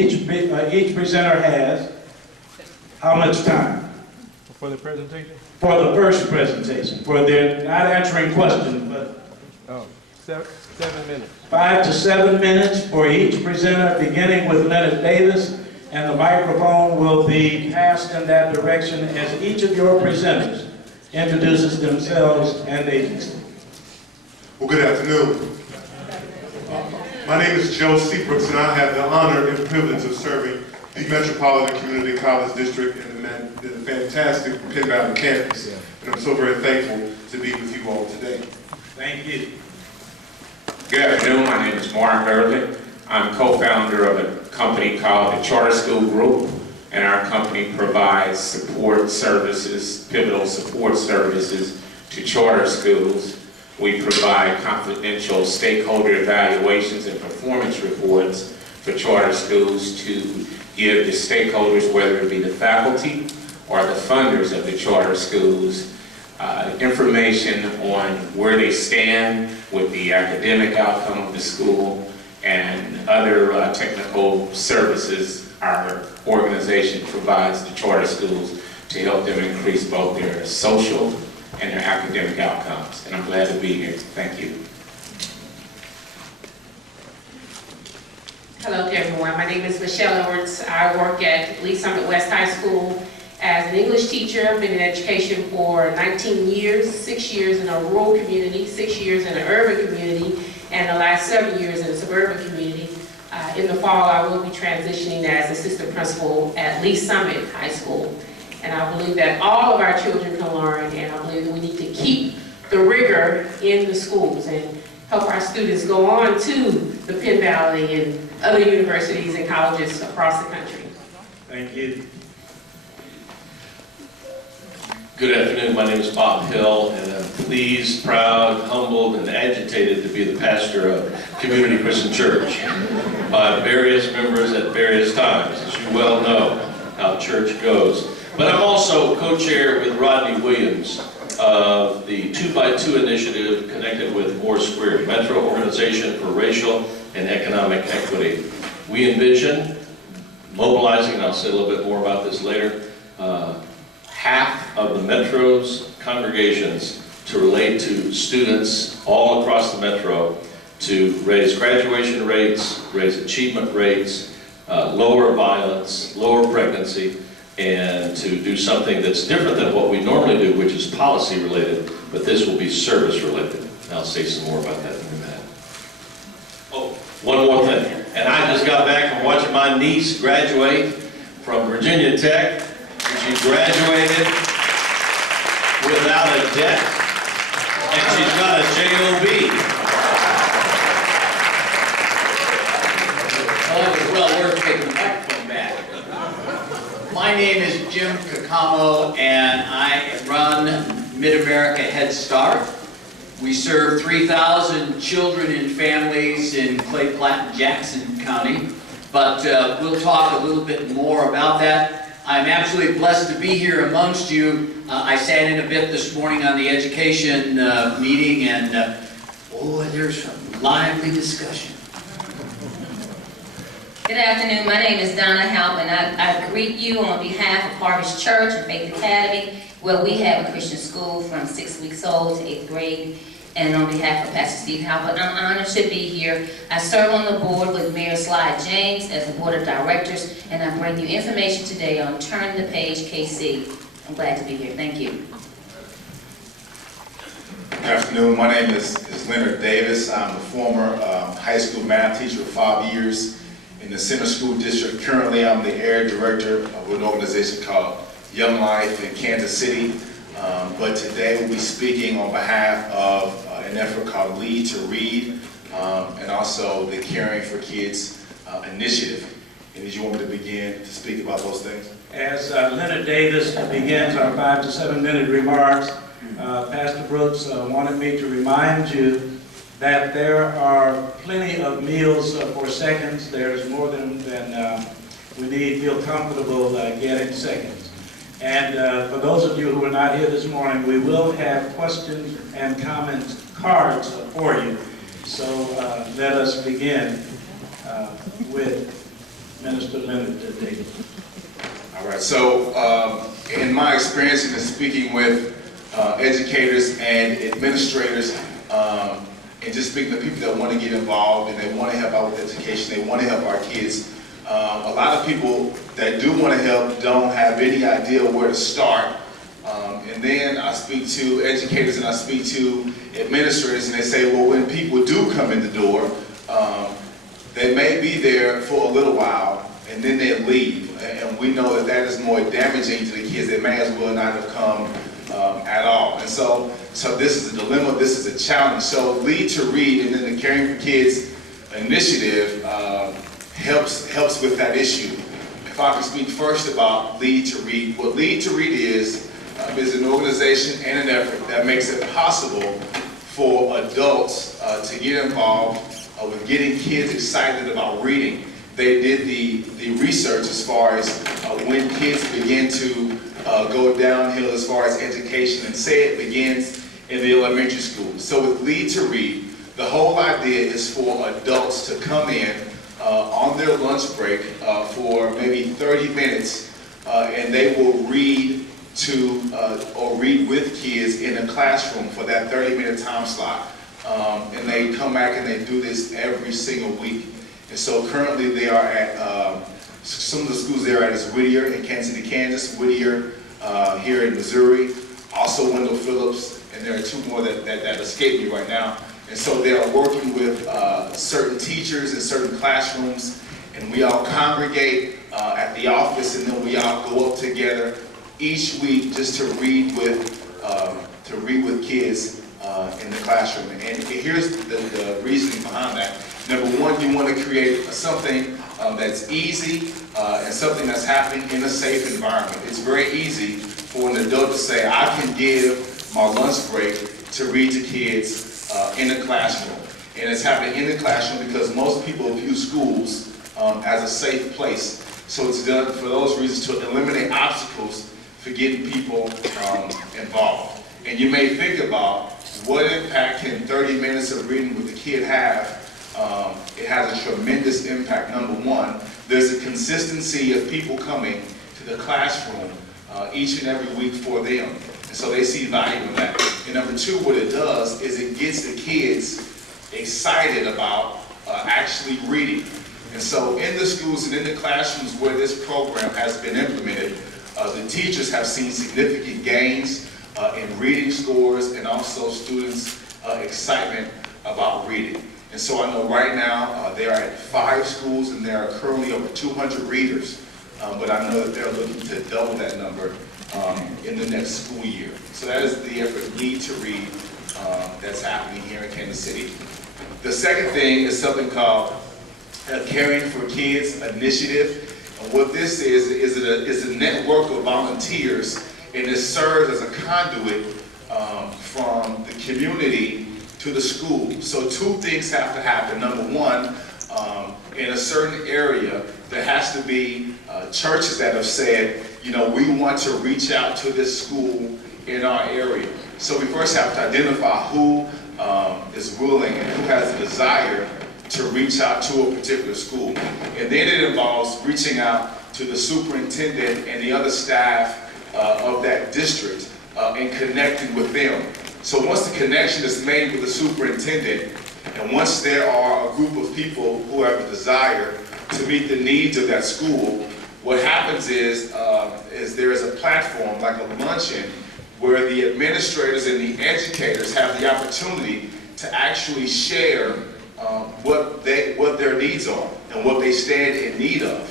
Each presenter has how much time? For the presentation? For the first presentation, for their, not answering questions, but 7 minutes. 5 to 7 minutes for each presenter, beginning with Leonard Davis, and the microphone will be passed in that direction as each of your presenters introduces themselves and agency. Well, good afternoon. My name is Joe Seabrooks, and I have the honor and privilege of serving the Metropolitan Community College District in the fantastic Penn Valley campus. And I'm so very thankful to be with you all today. Thank you. Good afternoon, my name is Mark Early. I'm co-founder of a company called the Charter School Group, and our company provides support services, pivotal support services to charter schools. We provide confidential stakeholder evaluations and performance reports for charter schools to give the stakeholders, whether it be the faculty or the funders of the charter schools, information on where they stand with the academic outcome of the school and other technical services our organization provides to charter schools to help them increase both their social and their academic outcomes. And I'm glad to be here. Thank you. Hello to everyone. My name is Michelle Edwards. I work at Lee Summit West High School as an English teacher. I've been in education for 19 years, 6 years in a rural community, 6 years in an urban community, and the last 7 years in a suburban community. In the fall, I will be transitioning as assistant principal at Lee Summit High School. And I believe that all of our children can learn, and I believe that we need to keep the rigor in the schools and help our students go on to the Penn Valley and other universities and colleges across the country. Thank you. Good afternoon, my name is Bob Hill, and I'm pleased, proud, humbled, and agitated to be the pastor of Community Christian Church by various members at various times. As you well know how church goes. But I'm also co-chair with Rodney Williams of the 2x2 initiative connected with Moore Square, Metro Organization for Racial and Economic Equity. We envision mobilizing, and I'll say a little bit more about this later, half of the Metro's congregations to relate to students all across the Metro to raise graduation rates, raise achievement rates, lower violence, lower pregnancy, and to do something that's different than what we normally do, which is policy related, but this will be service related. And I'll say some more about that in a minute. Oh, one more thing. And I just got back from watching my niece graduate from Virginia Tech. She graduated without a debt, and she's got a JOB. Well, it was well worth taking the microphone back. My name is Jim Kakamo, and I run Mid-America Head Start. We serve 3,000 children and families in Clay, Platte, and Jackson County, but we'll talk a little bit more about that. I'm absolutely blessed to be here amongst you. I sat in a bit this morning on the education meeting, and boy, there's some lively discussion. Good afternoon. My name is Donna Halp, and I greet you on behalf of Harvest Church and Faith Academy, where we have a Christian school from 6 weeks old to 8th grade. And on behalf of Pastor Steve Halpert, I'm honored to be here. I serve on the board with Mayor Sly James as the board of directors, and I bring you information today on Turn the Page KC. I'm glad to be here. Thank you. Good afternoon. My name is Leonard Davis. I'm a former high school math teacher for 5 years in the Center School District. Currently, I'm the area director of an organization called Young Life in Kansas City. But today we'll be speaking on behalf of an effort called Lead to Read, and also the Caring for Kids initiative. And did you want me to begin to speak about those things? As Leonard Davis begins our 5 to 7 minute remarks, Pastor Brooks wanted me to remind you that there are plenty of meals for seconds. There's more than we need. Feel comfortable getting seconds. And for those of you who are not here this morning, we will have questions and comments cards for you. So let us begin with Minister Leonard Davis. All right, so in my experience in speaking with educators and administrators, and just speaking to people that want to get involved and they want to help out with education, they want to help our kids, a lot of people that do want to help don't have any idea where to start. And then I speak to educators and I speak to administrators, and they say, well, when people do come in the door, they may be there for a little while and then they leave. And we know that that is more damaging to the kids. They may as well not have come at all. And so this is a dilemma, this is a challenge. So Lead to Read and then the Caring for Kids initiative helps with that issue. If I can speak first about Lead to Read, what Lead to Read is an organization and an effort that makes it possible for adults to get involved with getting kids excited about reading. They did the research as far as when kids begin to go downhill as far as education, and say it begins in the elementary school. So with Lead to Read, the whole idea is for adults to come in on their lunch break for maybe 30 minutes and they will read to or read with kids in a classroom for that 30-minute time slot. And they come back and they do this every single week. And so currently they are at, some of the schools they're at is Whittier in Kansas City, Kansas, Whittier here in Missouri, also Wendell Phillips, and there are two more that escape me right now. And so they are working with certain teachers in certain classrooms, and we all congregate at the office, and then we all go up together each week just to read with kids in the classroom. And here's the reasoning behind that. Number one, you want to create something that's easy and something that's happening in a safe environment. It's very easy for an adult to say, I can give my lunch break to read to kids in the classroom. And it's happening in the classroom because most people view schools as a safe place. So it's done for those reasons to eliminate obstacles for getting people involved. And you may think about what impact can 30 minutes of reading with the kid have. It has a tremendous impact. Number one, there's a consistency of people coming to the classroom each and every week for them. And so they see value in that. And number two, what it does is it gets the kids excited about actually reading. And so in the schools and in the classrooms where this program has been implemented, the teachers have seen significant gains in reading scores and also students' excitement about reading. And so I know right now they are at 5 schools and there are currently over 200 readers, but I know that they're looking to double that number in the next school year. So that is the effort, Lead to Read, that's happening here in Kansas City. The second thing is something called Caring for Kids Initiative. And what this is a network of volunteers, and it serves as a conduit from the community to the school. So 2 things have to happen. Number one, in a certain area, there has to be churches that have said, you know, we want to reach out to this school in our area. So we first have to identify who is willing and who has the desire to reach out to a particular school. And then it involves reaching out to the superintendent and the other staff of that district and connecting with them. So once the connection is made with the superintendent, and once there are a group of people who have a desire to meet the needs of that school, what happens is there is a platform, like a luncheon, where the administrators and the educators have the opportunity to actually share what their needs are and what they stand in need of.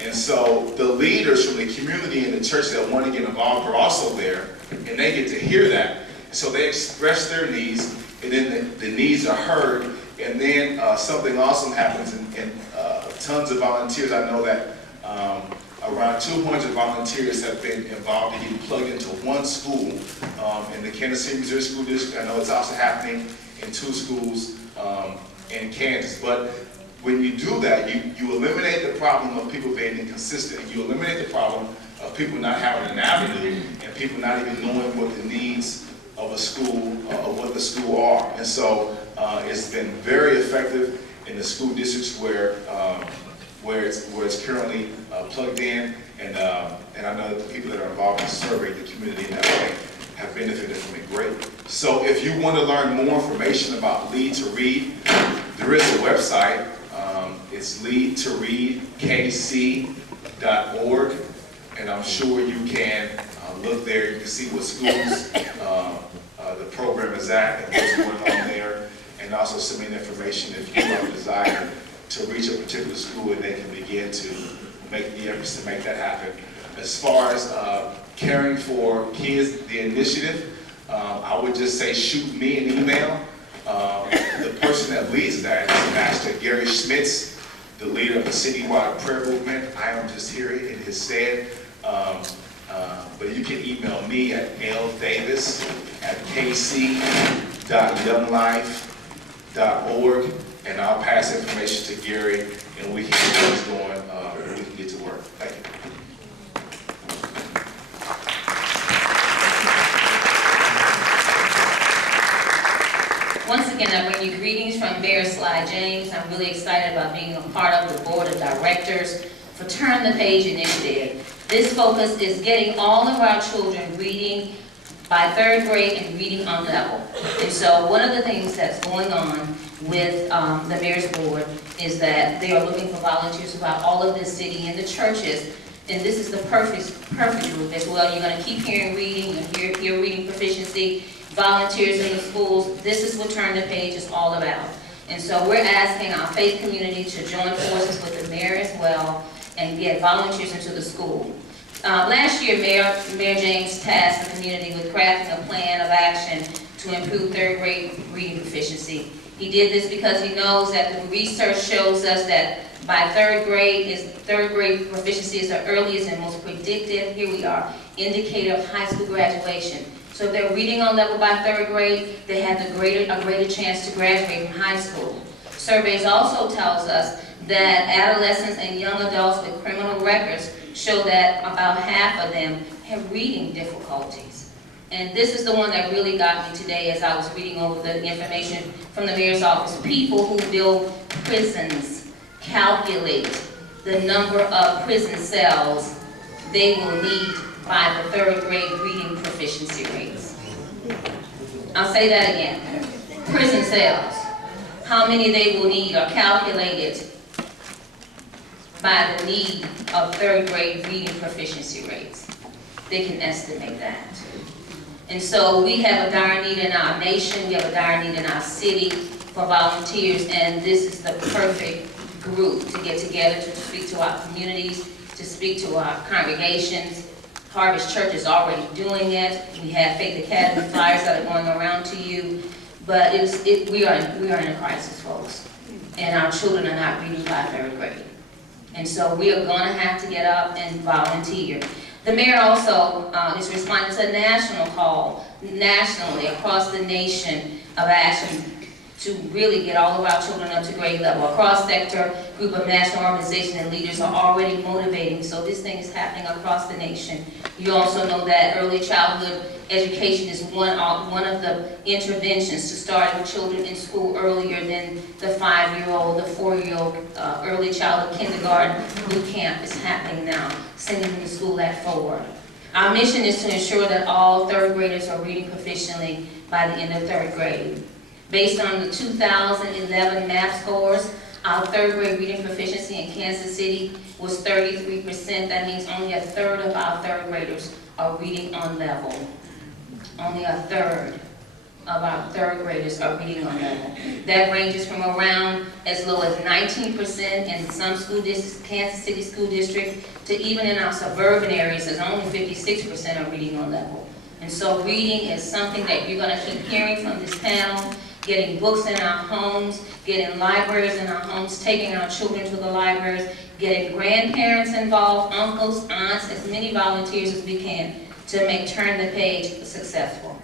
And so the leaders from the community and the church that want to get involved are also there, and they get to hear that. So they express their needs, and then the needs are heard, and then something awesome happens, and tons of volunteers. I know that around 200 volunteers have been involved in getting plugged into one school in the Kansas City, Missouri School District. I know it's also happening in 2 schools in Kansas. But when you do that, you eliminate the problem of people being inconsistent. You eliminate the problem of people not having an avenue and people not even knowing what the needs of a school, of what the school are. And so it's been very effective in the school districts where where it's currently plugged in, and I know that the people that are involved in serving the community in that way have benefited from it great. So if you want to learn more information about Lead to Read, there is a website. It's leadtoreadkc.org, and I'm sure you can look there. You can see what schools the program is at and what's going on there, and also submit information if you have a desire to reach a particular school, and they can begin to make the efforts to make that happen. As far as caring for kids, the initiative, I would just say shoot me an email. The person that leads that is Master Gary Schmitz, the leader of the citywide prayer movement. I am just here in his stead. But you can email me at ldavis@kc.younglife.org, and I'll pass information to Gary, and we can get things going, and we can get to work. Thank you. Once again, I bring you greetings from Mayor Sly James. I'm really excited about being a part of the Board of Directors for Turn the Page Initiative. This focus is getting all of our children reading by 3rd grade and reading on level. And so one of the things that's going on with the Mayor's Board is that they are looking for volunteers throughout all of the city and the churches. And this is the perfect group as well. You're going to keep hearing reading, you're hear reading proficiency, volunteers in the schools. This is what Turn the Page is all about. And so we're asking our faith community to join forces with the mayor as well and get volunteers into the school. Last year, Mayor James tasked the community with crafting a plan of action to improve 3rd grade reading proficiency. He did this because he knows that the research shows us that by 3rd grade proficiency is the earliest and most predictive, here we are, indicator of high school graduation. So if they're reading on level by 3rd grade, they have a greater chance to graduate from high school. Surveys also tells us that adolescents and young adults with criminal records show that about half of them have reading difficulties. And this is the one that really got me today as I was reading over the information from the mayor's office. People who build prisons calculate the number of prison cells they will need by the 3rd grade reading proficiency rates. I'll say that again. Prison cells. How many they will need are calculated by the need of 3rd grade reading proficiency rates. They can estimate that. And so we have a dire need in our nation, we have a dire need in our city for volunteers, and this is the perfect group to get together to speak to our communities, to speak to our congregations. Harvest Church is already doing it. We have Faith Academy flyers that are going around to you. But we are in a crisis, folks. And our children are not reading by 3rd grade. And so we are going to have to get up and volunteer. The mayor also is responding to a national call, nationally, across the nation, of action to really get all of our children up to grade level. A cross-sector group of national organizations and leaders are already motivating, so this thing is happening across the nation. You also know that early childhood education is one of the interventions to starting children in school earlier than the 5-year-old, the 4-year-old early childhood kindergarten boot camp is happening now, sending them to school at 4. Our mission is to ensure that all 3rd graders are reading proficiently by the end of 3rd grade. Based on the 2011 math scores, our 3rd grade reading proficiency in Kansas City was 33%. That means only a third of our 3rd graders are reading on level. Only a third of our 3rd graders are reading on level. That ranges from around as low as 19% in some school districts, Kansas City School District, to even in our suburban areas, as only 56% are reading on level. And so reading is something that you're going to keep hearing from this panel. Getting books in our homes, getting libraries in our homes, taking our children to the libraries, getting grandparents involved, uncles, aunts, as many volunteers as we can to make Turn the Page successful.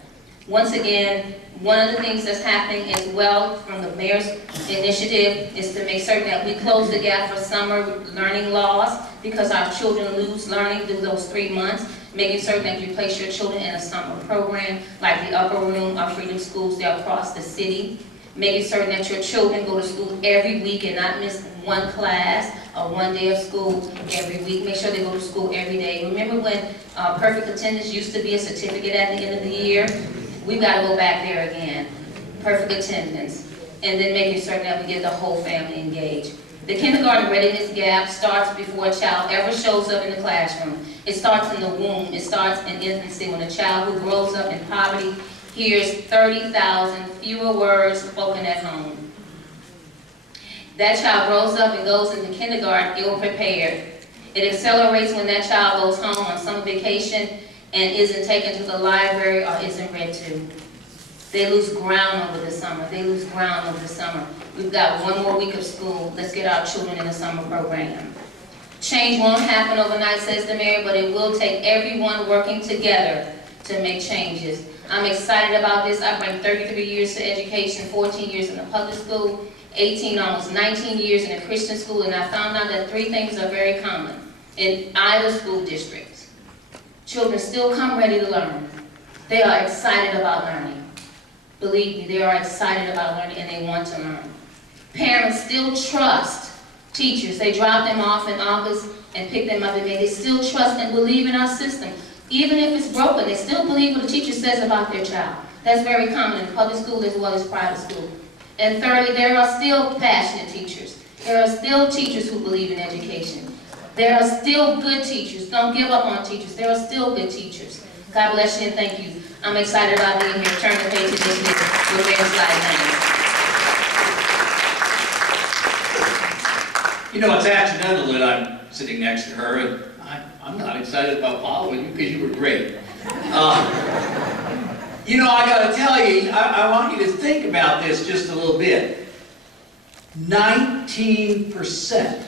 Once again, one of the things that's happening as well from the mayor's initiative is to make certain that we close the gap for summer learning loss, because our children lose learning through those 3 months. Making certain that you place your children in a summer program like the Upper Room or Freedom Schools there across the city. Making certain that your children go to school every week and not miss one class one day of school every week. Make sure they go to school every day. Remember when perfect attendance used to be a certificate at the end of the year? We've got to go back there again. Perfect attendance. And then making certain that we get the whole family engaged. The kindergarten readiness gap starts before a child ever shows up in the classroom. It starts in the womb. It starts in infancy when a child who grows up in poverty hears 30,000 fewer words spoken at home. That child grows up and goes into kindergarten ill-prepared. It accelerates when that child goes home on summer vacation and isn't taken to the library or isn't read to. They lose ground over the summer. They lose ground over the summer. We've got one more week of school. Let's get our children in the summer program. Change won't happen overnight, says the mayor, but it will take everyone working together to make changes. I'm excited about this. I bring 33 years to education, 14 years in the public school, 18, almost 19 years in a Christian school, and I found out that 3 things are very common in either school district. Children still come ready to learn. They are excited about learning. Believe me, they are excited about learning and they want to learn. Parents still trust teachers. They drop them off in August and pick them up in May. They still trust and believe in our system. Even if it's broken, they still believe what the teacher says about their child. That's very common in public school as well as private school. And thirdly, there are still passionate teachers. There are still teachers who believe in education. There are still good teachers. Don't give up on teachers. There are still good teachers. God bless you and thank you. I'm excited about being here. Turn the page to this meeting. We're very excited. You know, it's accidental that I'm sitting next to her, and I'm not excited about following you because you were great. You know, I got to tell you, I want you to think about this just a little bit. 19%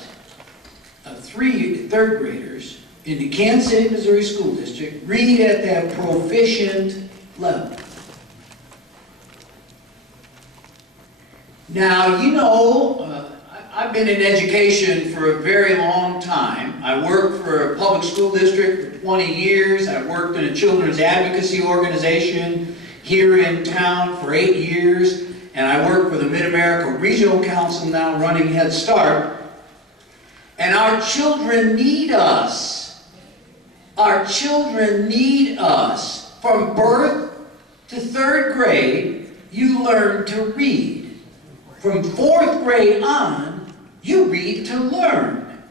of third graders in the Kansas City, Missouri School District read at that proficient level. Now, you know, I've been in education for a very long time. I worked for a public school district for 20 years. I worked in a children's advocacy organization here in town for 8 years. And I work for the Mid-America Regional Council now running Head Start. And our children need us. Our children need us. From birth to 3rd grade, you learn to read. From 4th grade on, you read to learn.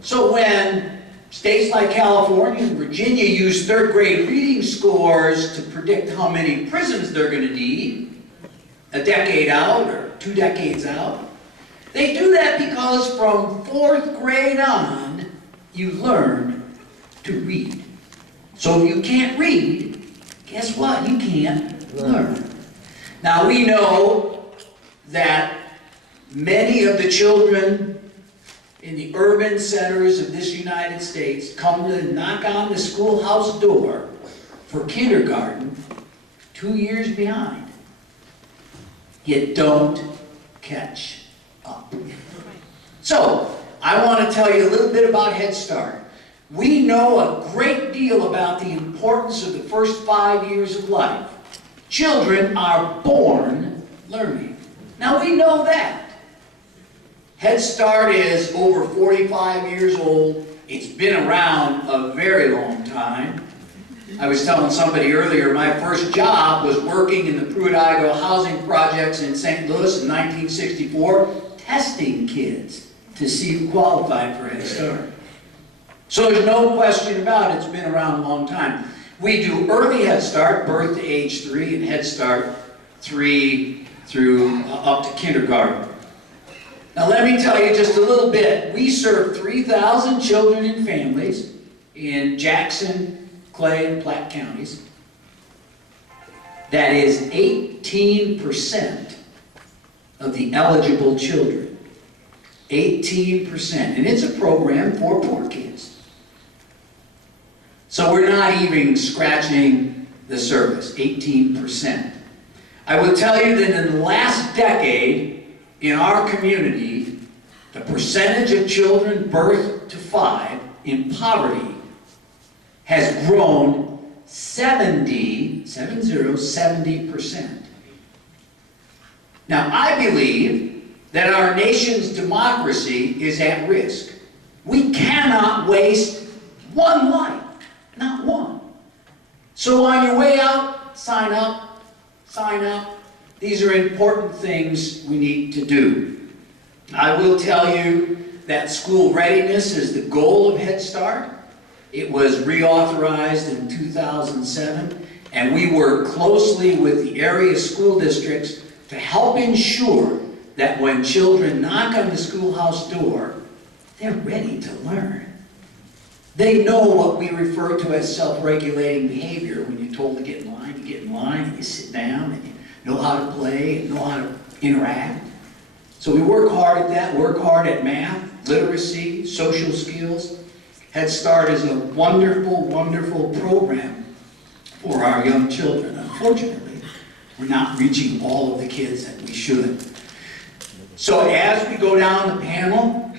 So when states like California and Virginia use 3rd grade reading scores to predict how many prisons they're going to need, a decade out or 2 decades out, they do that because from 4th grade on, you learn to read. So if you can't read, guess what? You can't learn. Now we know that many of the children in the urban centers of this United States come to knock on the schoolhouse door for kindergarten 2 years behind. You don't catch up. So, I want to tell you a little bit about Head Start. We know a great deal about the importance of the first 5 years of life. Children are born learning. Now we know that. Head Start is over 45 years old. It's been around a very long time. I was telling somebody earlier, my first job was working in the Pruitt-Igoe housing projects in St. Louis in 1964, testing kids to see who qualified for Head Start. So there's no question about it, it's been around a long time. We do early Head Start, birth to age 3, and Head Start 3 through up to kindergarten. Now let me tell you just a little bit. We serve 3,000 children and families in Jackson, Clay, and Platte counties. That is 18% of the eligible children. 18%. And it's a program for poor kids. So we're not even scratching the surface. 18%. I will tell you that in the last decade, in our community, the percentage of children birth to 5 in poverty has grown 70%. Now, I believe that our nation's democracy is at risk. We cannot waste one life, not one. So on your way out, sign up, sign up. These are important things we need to do. I will tell you that school readiness is the goal of Head Start. It was reauthorized in 2007, and we work closely with the area school districts to help ensure that when children knock on the schoolhouse door, they're ready to learn. They know what we refer to as self-regulating behavior. When you're told to get in line, you get in line, and you sit down, and you know how to play, and know how to interact. So we work hard at that, work hard at math, literacy, social skills. Head Start is a wonderful, wonderful program for our young children. Unfortunately, we're not reaching all of the kids that we should. So as we go down the panel,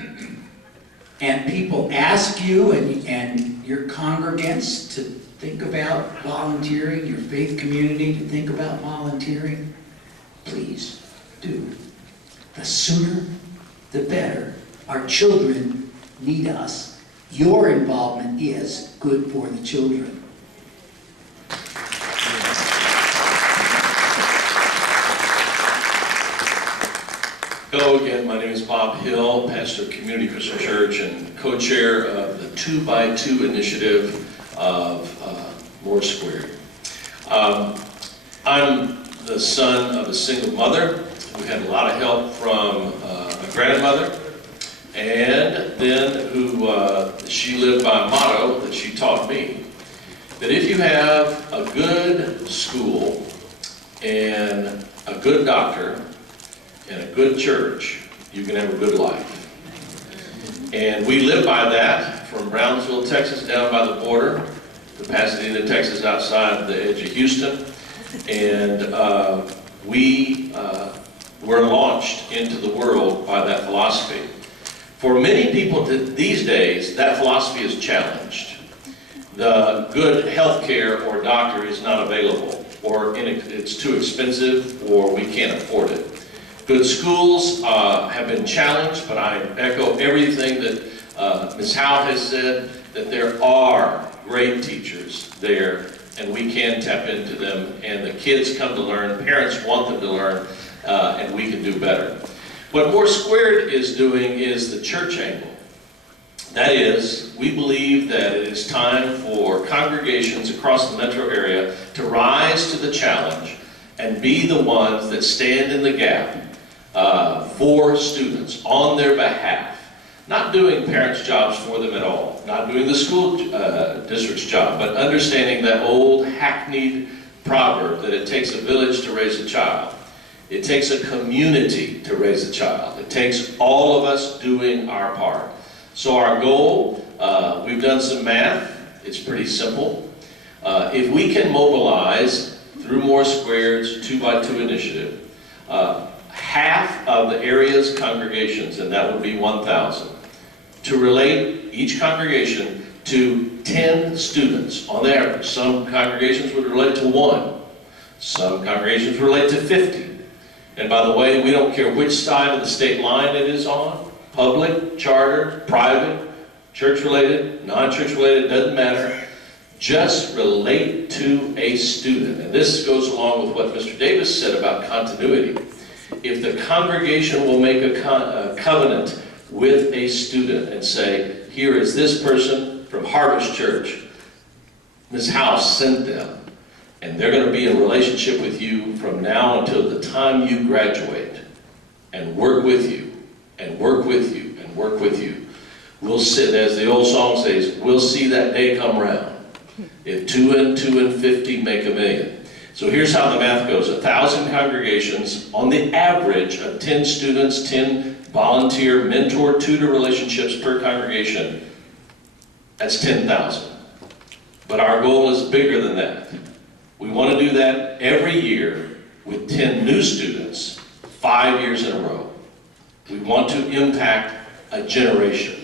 and people ask you and your congregants to think about volunteering, your faith community to think about volunteering, please do. The sooner, the better. Our children need us. Your involvement is good for the children. Hello again, my name is Bob Hill, pastor of Community Christian Church and co-chair of the 2x2 initiative of Moore Squared. I'm the son of a single mother who had a lot of help from a grandmother, and then she lived by a motto that she taught me, that if you have a good school and a good doctor and a good church, you can have a good life. And we live by that from Brownsville, Texas, down by the border to Pasadena, Texas, outside the edge of Houston. And we were launched into the world by that philosophy. For many people these days, that philosophy is challenged. The good health care or doctor is not available, or it's too expensive, or we can't afford it. Good schools have been challenged, but I echo everything that Ms. Howe has said, that there are great teachers there, and we can tap into them, and the kids come to learn, parents want them to learn, and we can do better. What Moore Squared is doing is the church angle. That is, we believe that it is time for congregations across the metro area to rise to the challenge and be the ones that stand in the gap for students on their behalf. Not doing parents' jobs for them at all, not doing the school district's job, but understanding that old hackneyed proverb that it takes a village to raise a child. It takes a community to raise a child. It takes all of us doing our part. So our goal, we've done some math, it's pretty simple. If we can mobilize through Moore Squared's 2x2 initiative, half of the area's congregations, and that would be 1,000, to relate each congregation to 10 students on the average. Some congregations would relate to 1. Some congregations relate to 50. And by the way, we don't care which side of the state line it is on, public, charter, private, church-related, non-church-related, doesn't matter. Just relate to a student. And this goes along with what Mr. Davis said about continuity. If the congregation will make a covenant with a student and say, here is this person from Harvest Church, Ms. House sent them, and they're going to be in relationship with you from now until the time you graduate, and work with you, and work with you, and work with you. We'll sit, as the old song says, we'll see that day come round. If 2 and 2 and 50 make a million. So here's how the math goes. 1,000 congregations, on the average of 10 students, 10 volunteer, mentor, tutor relationships per congregation, that's 10,000. But our goal is bigger than that. We want to do that every year with 10 new students, 5 years in a row. We want to impact a generation.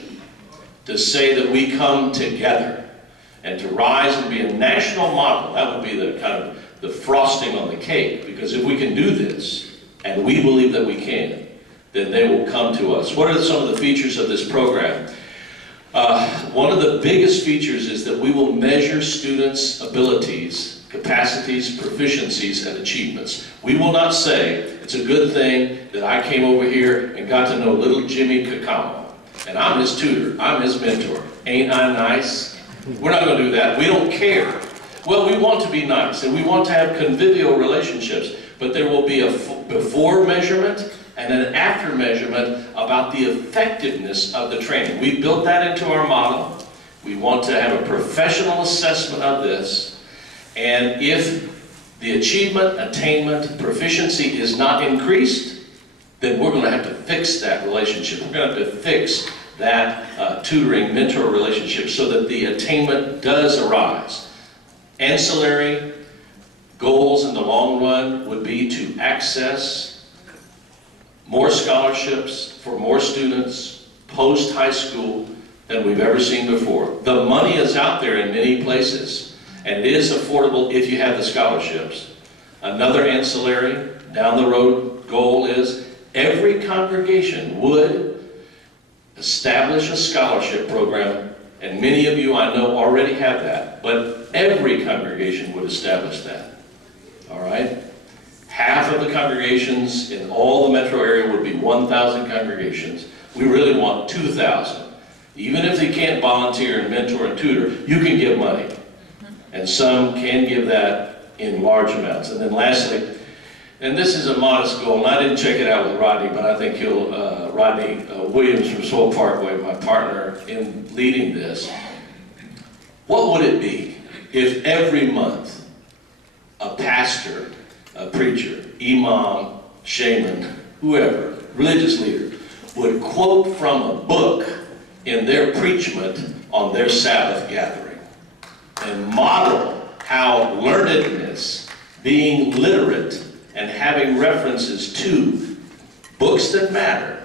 To say that we come together and to rise and be a national model, that would be the kind of the frosting on the cake. Because if we can do this, and we believe that we can, then they will come to us. What are some of the features of this program? One of the biggest features is that we will measure students' abilities, capacities, proficiencies, and achievements. We will not say, it's a good thing that I came over here and got to know little Jimmy Kakamo, and I'm his tutor, I'm his mentor. Ain't I nice? We're not going to do that. We don't care. Well, we want to be nice, and we want to have convivial relationships, but there will be a before measurement and an after measurement about the effectiveness of the training. We built that into our model. We want to have a professional assessment of this, and if the achievement, attainment, proficiency is not increased, then we're going to have to fix that relationship. We're going to have to fix that tutoring mentor relationship so that the attainment does arise. Ancillary goals in the long run would be to access more scholarships for more students post-high school than we've ever seen before. The money is out there in many places, and it is affordable if you have the scholarships. Another ancillary down the road goal is every congregation would establish a scholarship program, and many of you I know already have that, but every congregation would establish that. All right? Half of the congregations in all the metro area would be 1,000 congregations. We really want 2,000. Even if they can't volunteer and mentor and tutor, you can give money. And some can give that in large amounts. And then lastly, and this is a modest goal, and I didn't check it out with Rodney, but I think he'll, Rodney Williams from Soul Parkway, my partner in leading this. What would it be if every month a pastor, a preacher, imam, shaman, whoever, religious leader, would quote from a book in their preachment on their Sabbath gathering and model how learnedness, being literate, and having references to books that matter,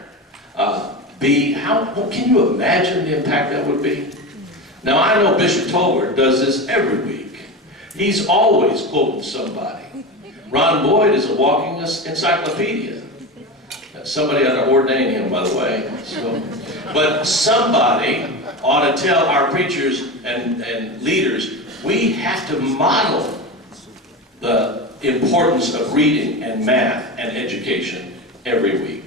can you imagine the impact that would be? Now I know Bishop Tolbert does this every week. He's always quoting somebody. Ron Boyd is a walking encyclopedia. Somebody ought to ordain him, by the way. But somebody ought to tell our preachers and leaders, we have to model the importance of reading and math and education every week.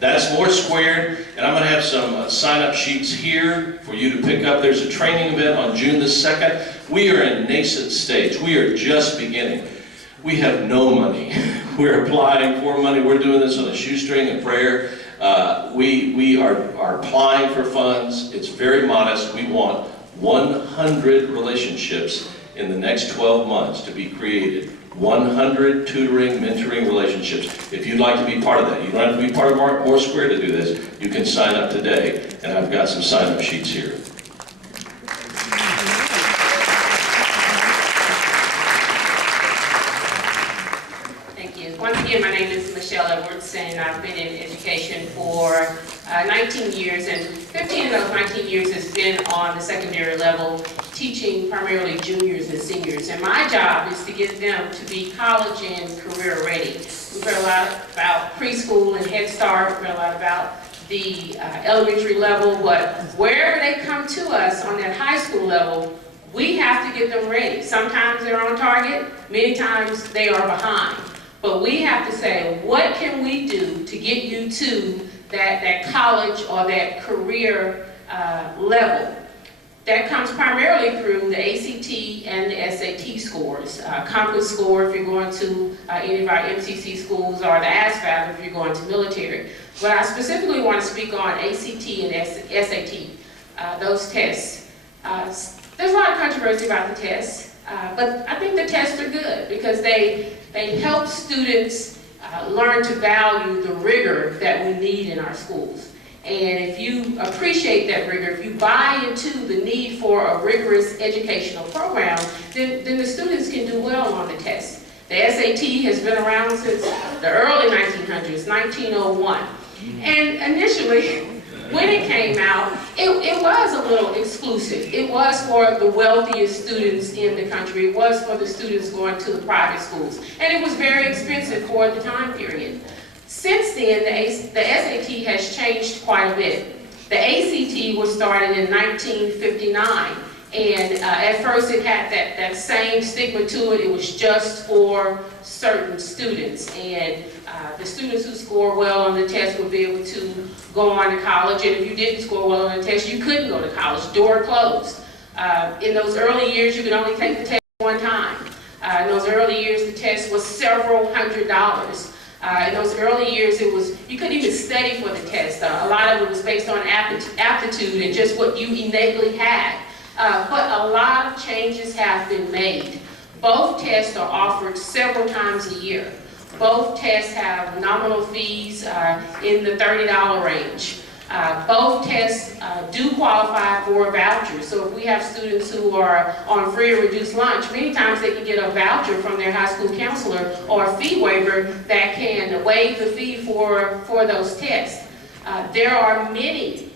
That's more squared, and I'm going to have some sign-up sheets here for you to pick up. There's a training event on June the 2nd. We are in nascent stage. We are just beginning. We have no money. We're applying for money. We're doing this on a shoestring and prayer. We are applying for funds. It's very modest. We want 100 relationships in the next 12 months to be created. 100 tutoring, mentoring relationships. If you'd like to be part of that, you don't have to be part of More Square to do this. You can sign up today, and I've got some sign-up sheets here. Thank you. Once again, my name is Michelle Edwards, and I've been in education for 19 years, and 15 of those 19 years has been on the secondary level, teaching primarily juniors and seniors. And my job is to get them to be college and career ready. We've heard a lot about preschool and Head Start. We've heard a lot about the elementary level, but wherever they come to us on that high school level, we have to get them ready. Sometimes they're on target, many times they are behind. But we have to say, what can we do to get you to that college or that career level? That comes primarily through the ACT and the SAT scores. Compass score if you're going to any of our MCC schools, or the ASVAB if you're going to military. But I specifically want to speak on ACT and SAT, those tests. There's a lot of controversy about the tests, but I think the tests are good because they help students learn to value the rigor that we need in our schools. And if you appreciate that rigor, if you buy into the need for a rigorous educational program, then the students can do well on the test. The SAT has been around since the early 1900s, 1901. And initially, when it came out, it was a little exclusive. It was for the wealthiest students in the country. It was for the students going to the private schools. And it was very expensive for the time period. Since then, the SAT has changed quite a bit. The ACT was started in 1959, and at first it had that same stigma to it. It was just for certain students, and the students who scored well on the test would be able to go on to college, and if you didn't score well on the test, you couldn't go to college. Door closed. In those early years, you could only take the test one time. In those early years, the test was several $100s. In those early years, you couldn't even study for the test. A lot of it was based on aptitude and just what you innately had. But a lot of changes have been made. Both tests are offered several times a year. Both tests have nominal fees in the $30 range. Both tests do qualify for vouchers. So if we have students who are on free or reduced lunch, many times they can get a voucher from their high school counselor or a fee waiver that can waive the fee for those tests. There are many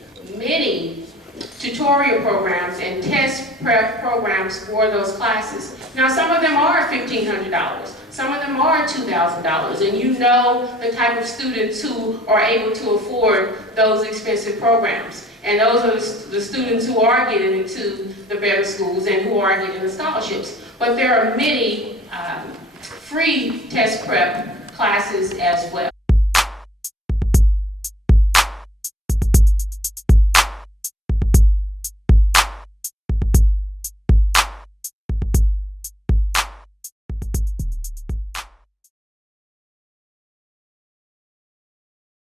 tutorial programs and test prep programs for those classes. Now, some of them are $1,500. Some of them are $2,000, and you know the type of students who are able to afford those expensive programs. And those are the students who are getting into the better schools and who are getting the scholarships. But there are many free test prep classes as well.